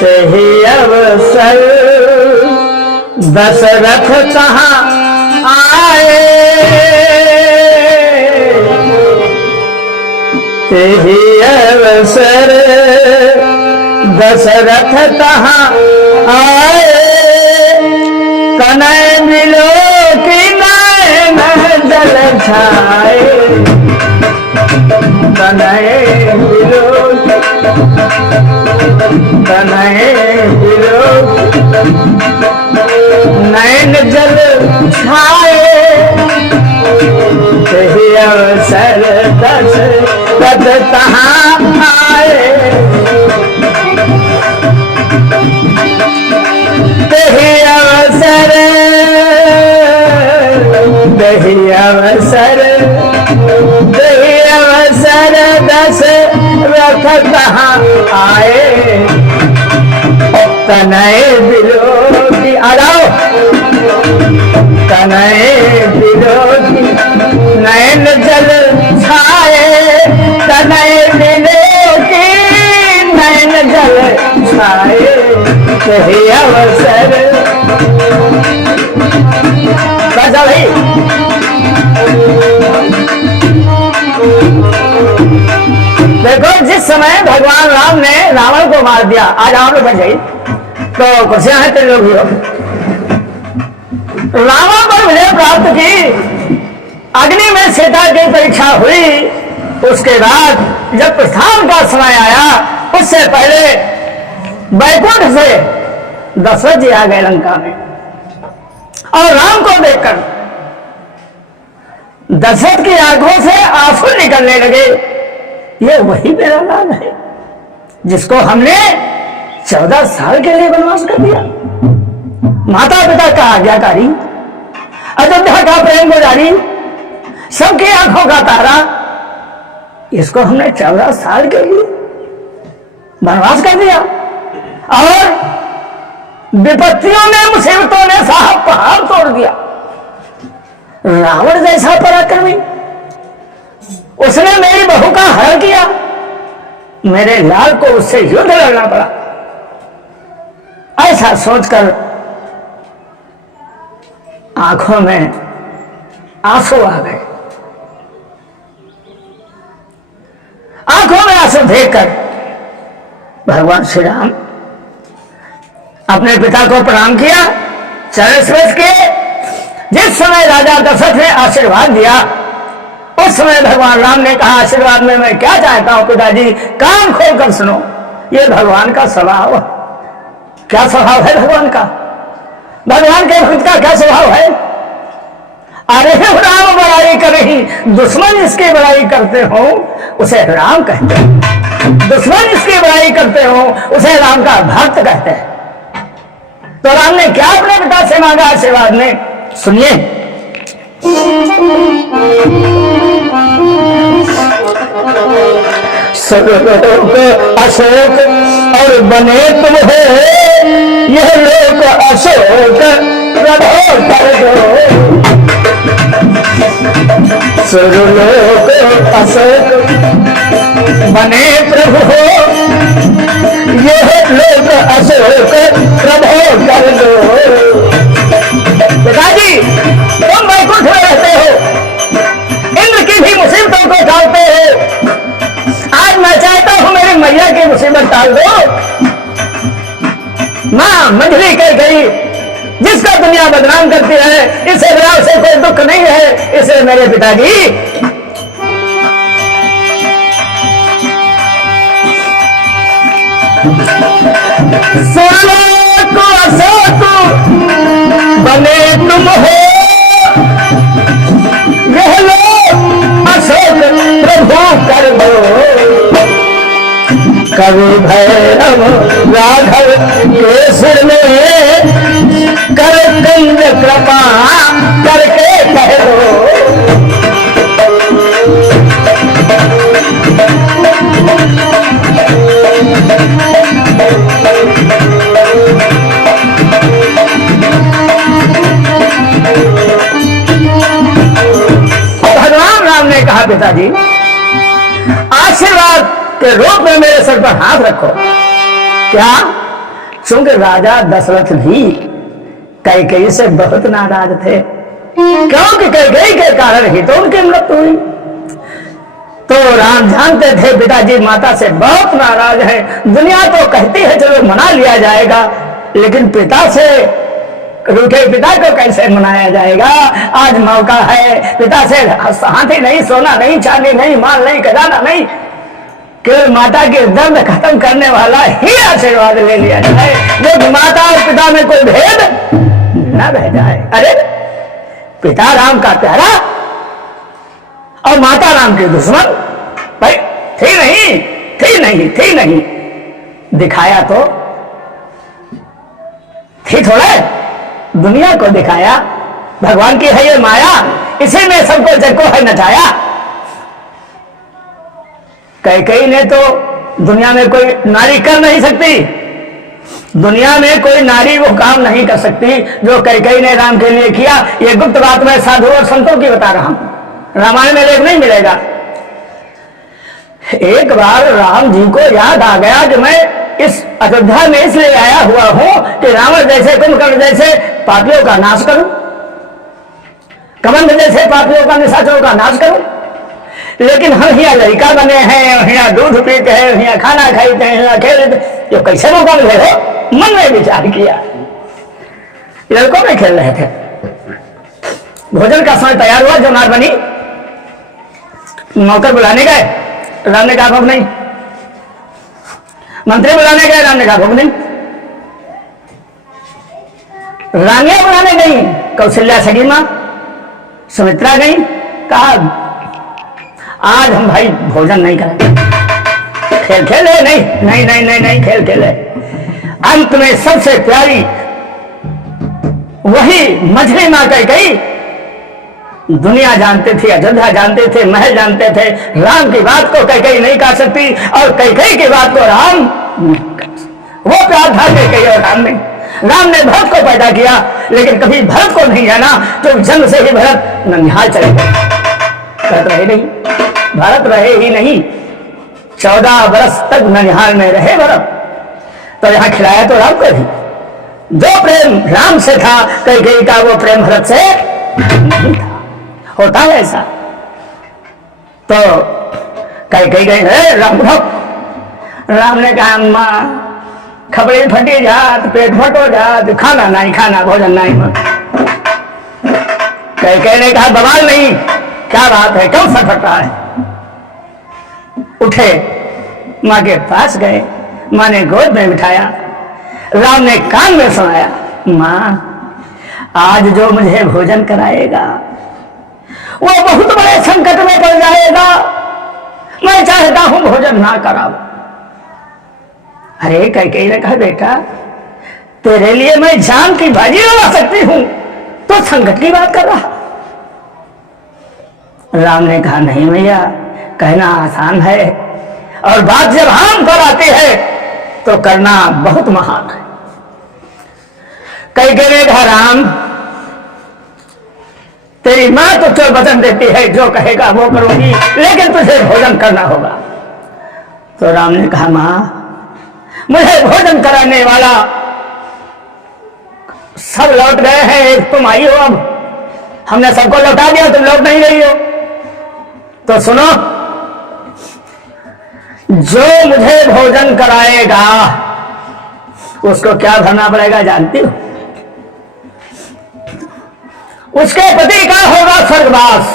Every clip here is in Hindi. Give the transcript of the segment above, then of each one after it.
तेहि अवसर दशरथ कहाँ आए, तेहि अवसर दशरथ कहाँ आए, कनय बिलो की नयन जल छाए, कनय बिलो नयन जल छाए, तेहि अवसर दशरथ कहाँ आए, तेहि अवसर दशरथ कहाँ आए, कनय बिलो की आड़ाओ, कनय बिलो की नयन जल छाए, कनय बिलो की नयन जल छाए, तेहि अवसर। बजा भाई, देखो जिस समय भगवान राम ने रावण को मार दिया, आज रावण बन गई तो कुर्सियां हैं तेरे लोग, रावण पर विजय प्राप्त की, अग्नि में सीता की परीक्षा हुई, उसके बाद जब प्रस्थान का समय आया, उससे पहले बैकुंठ से दशरथ जी आ गए लंका में, और राम को देखकर दशरथ की आंखों से आंसू निकलने लगे। ये वही मेरा लाल है जिसको हमने 14 साल के लिए वनवास कर दिया, माता पिता का आज्ञाकारी, अयोध्या का प्रेम गुजारी, सबकी आंखों का तारा, इसको हमने 14 साल के लिए वनवास कर दिया, और विपत्तियों ने, मुसीबतों ने साहब पहाड़ तोड़ दिया। रावण जैसा पराक्रमी, उसने मेरी बहू का हरण किया, मेरे लाल को उससे युद्ध लड़ना पड़ा। ऐसा सोचकर आंखों में आंसू आ गए, आंखों में आंसू देखकर भगवान श्री राम अपने पिता को प्रणाम किया, चरण स्पर्श किए। जिस समय राजा दशरथ ने आशीर्वाद दिया, उस समय भगवान राम ने कहा, आशीर्वाद में मैं क्या चाहता हूं पिताजी, कान खोलकर सुनो। ये भगवान का स्वभाव, क्या स्वभाव है भगवान का, भगवान के भक्त का क्या स्वभाव है। अरे राम बड़ाई करही, दुश्मन इसकी बड़ाई करते हो उसे राम कहते हैं, दुश्मन इसकी बड़ाई करते हो उसे राम का भक्त कहते हैं। तो राम ने क्या अपने पिता से मांगा आशीर्वाद में, सुनिए। सर्वलोक अशोक और बने तुम हो, यह लोक अशोक प्रभो कर दो। सर्वलोक अशोक बने प्रभु हो, यह लोक अशोक प्रभो कर दो। पिताजी तुम बैकुंठ में रहते हो, इंद्र की भी मुसीबतों को टालते हो, आज मैं चाहता हूं मेरी मैया की मुसीबत टाल दो। मां मंझली कह गई, जिसका दुनिया बदनाम करती है, इसे बड़ा से कोई दुख नहीं है, इसे मेरे पिताजी सर्वलोक अशोक बने तुम हो, यह लोक अशोक प्रभु कर दो। कवि भैरव राघव के सिर में कर कंज कृपा करके कह दो। भगवान राम ने कहा, पिताजी आशीर्वाद के रूप में मेरे सर पर हाथ रखो। क्या क्योंकि राजा दशरथ भी कैकेयी से बहुत नाराज थे, क्योंकि कैकेयी के कारण ही तो उनकी मृत्यु हुई। तो राम जानते थे पिताजी माता से बहुत नाराज है। दुनिया तो कहती है चलो मना लिया जाएगा, लेकिन पिता से रूठे पिता को कैसे मनाया जाएगा। आज मौका है, पिता से हाथी नहीं, सोना नहीं, चांदी नहीं, माल नहीं, खजाना नहीं, केवल माता के दर्द खत्म करने वाला ही आशीर्वाद ले लिया जाए, जो माता और पिता में कोई भेद न रह जाए। अरे पिता राम का प्यारा और माता राम के दुश्मन, भाई थी नहीं, थी नहीं, थी नहीं, दिखाया तो थी, थोड़ा दुनिया को दिखाया। भगवान की है ये माया, इसी में सबको जग को है नचाया। कैकेयी ने तो दुनिया में कोई नारी कर नहीं सकती, दुनिया में कोई नारी वो काम नहीं कर सकती जो कैकेयी ने राम के लिए किया। ये गुप्त बात मैं साधु और संतों की बता रहा हूं, रामायण में लेख नहीं मिलेगा। एक बार राम जी को याद आ गया कि मैं इस अयोध्या में इसलिए आया हुआ हूं कि रावण जैसे, कुंभकर्ण जैसे पापियों का नाश करूं, कमंड जैसे पापियों का, निशाचरों का नाश करूं। लेकिन हम यहाँ लड़का बने हैं, यहाँ दूध पीते हैं, यहाँ खाना खाते हैं, यहाँ खेलते, ये कैसे मौका मिले हो? मन में विचार किया। लड़कों में खेल रहे थे, भोजन का समय तैयार हुआ, जो नार बनी, नौकर बुलाने गए, राम ने कहा भोग नहीं, मंत्री बुलाने गए, राम ने कहा भोग नहीं, रानियां बुलाने गई, कौशल्या सगी मां, सुमित्रा गई, कहा आज हम भाई भोजन नहीं करेंगे, खेल खेले, नहीं नहीं नहीं नहीं नहीं खेल खेले। अंत में सबसे प्यारी वही मछली मां कैकेयी, दुनिया जानते थे, अयोध्या जानते थे, महल जानते थे, राम की बात को कैकेयी नहीं कर सकती और कैकेयी की बात को राम, वो प्यार था कैकेयी और राम में। राम ने भरत को पैदा किया, लेकिन कभी भरत को नहीं जाना, तो जन्म से ही भरत ननिहाल चले गए, भरत रहे नहीं, भरत रहे ही नहीं, 14 वर्ष तक ननिहाल में रहे भरत। तो यहां खिलाया तो राम को भी, जो प्रेम राम से था कैकेयी का, वो प्रेम भरत से नहीं था। होता है ऐसा। तो कैकेयी गए, राम भक्त, राम ने कहा अम्मा खबरें फटी जात, पेट फटो जात, खाना नहीं, खाना भोजन नहीं। कैकेयी ने कहा बवाल नहीं, क्या बात है, क्यों सर फट रहा है? उठे, मां के पास गए, मां ने गोद में बिठाया, राम ने कान में सुनाया, मां आज जो मुझे भोजन कराएगा वो बहुत बड़े संकट में पड़ जाएगा, मैं चाहता हूं भोजन ना कराओ। अरे कैकेयी ने कहा बेटा तेरे लिए मैं जान की बाजी लगा सकती हूं, तो संकट की बात कर रहा। राम ने कहा नहीं भैया, कहना आसान है और बात जब हाथ पर आती है तो करना बहुत महान है। कैकेयी ने कहा राम तेरी मां तो चोर वचन देती है, जो कहेगा वो करूंगी, लेकिन तुझे भोजन करना होगा। तो राम ने कहा मां मुझे भोजन कराने वाला सब लौट गए हैं, एक तुम आई हो, अब हमने सबको लौटा दिया, तुम लौट नहीं रही हो। तो सुनो, जो मुझे भोजन कराएगा उसको क्या भरना पड़ेगा जानती हो? उसके पति का होगा स्वर्गवास,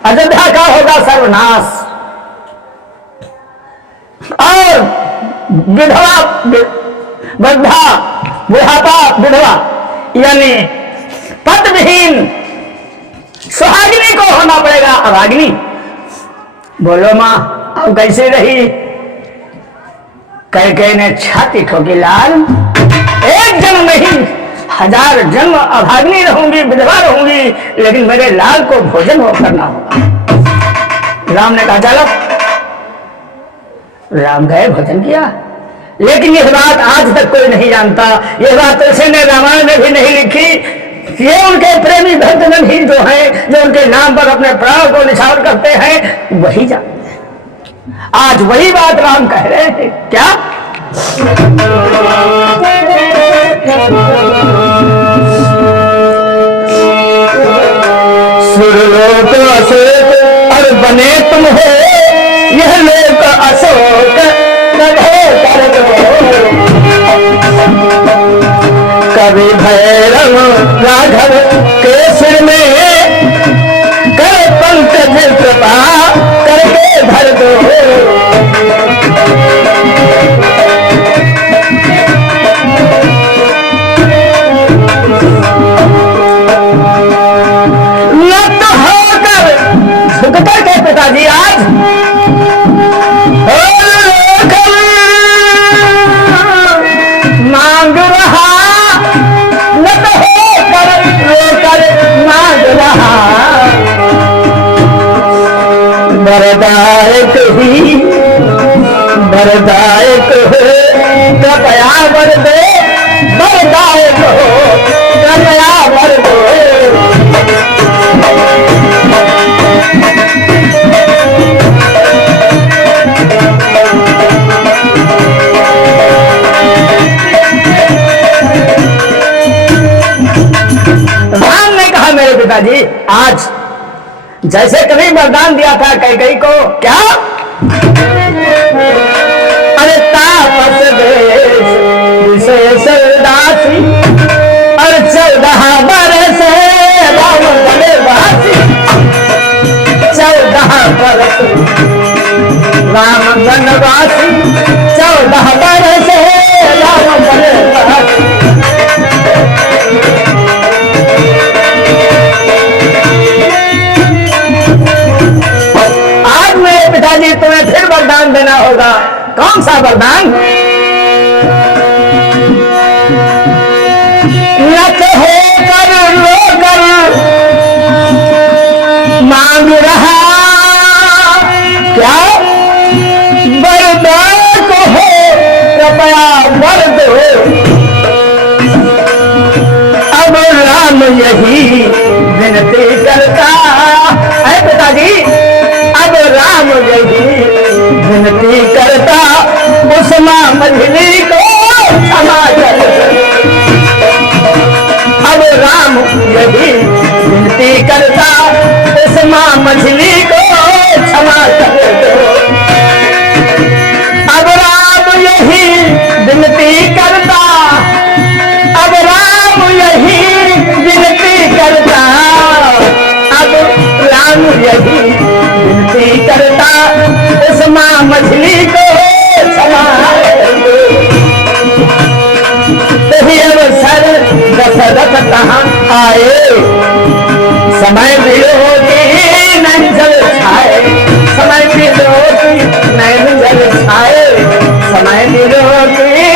अयोध्या का होगा सर्वनाश, और विधवा, वृद्धा, बुढ़ापा, विधवा यानी पतिविहीन सुहागिनी को होना पड़ेगा अभागिनी। बोलो मां अब कैसे रही? कैकेयी ने छाती ठोकी, लाल एक जन्म नहीं 1000 जन्म अभागिनी रहूंगी, विधवा रहूंगी, लेकिन मेरे लाल को भोजन वो करना होगा। राम ने कहा चलो। राम गए, भोजन किया, लेकिन यह बात आज तक कोई नहीं जानता, यह बात तुलसी ने रामायण में भी नहीं लिखी। ये उनके प्रेमी भक्तजन ही जो हैं, जो उनके नाम पर अपने प्राण को निछावर करते हैं, वही जानते हैं। आज वही बात राम कह रहे हैं। क्या? सुरलोक अशोक और बने तुम हो, यह लोक अशोक कभो कर दो। कवि भैरव राघव के सिर में कर पंकज कृपा करके भर दो। नत होकर झुककर के पिताजी आज मांग रहा, नत होकर रोकर मांग रहा। वरदायक ही वरदायक हो कृपया वर दे, वरदायक हो कृपया वर दो। राम ने कहा मेरे पिताजी आज जैसे कभी वरदान दिया था कैकेयी को, क्या अरे तापस देश विशेष दासी और 14 बरस राम वनवासी। 14 बरस राम वनवासी, 14 बरस राम वनवासी। आज मेरे पिताजी तुम्हें फिर वरदान देना होगा। कौन सा वरदान? नत होकर रोकर मांग रहा, क्या वरदान को हो कृपया वर दो। अब राम यही विनती करता है पिताजी, अब राम यही विनती करता उस मां मझली को क्षमा कर। अब राम यही विनती करता उस मां मझली को क्षमा कर दो। अब राम यही विनती करता, अब राम यही विनती करता, अब राम यही विनती करता उस मां मछली को क्षमा दो। तभी अवसर दशरथ कहाँ आए, समय विरोधी नैन जल छाए, समय विरोधी नैन जल छाए, समय विरोधी।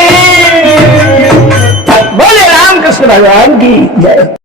बोले रामकृष्ण भगवान की जय।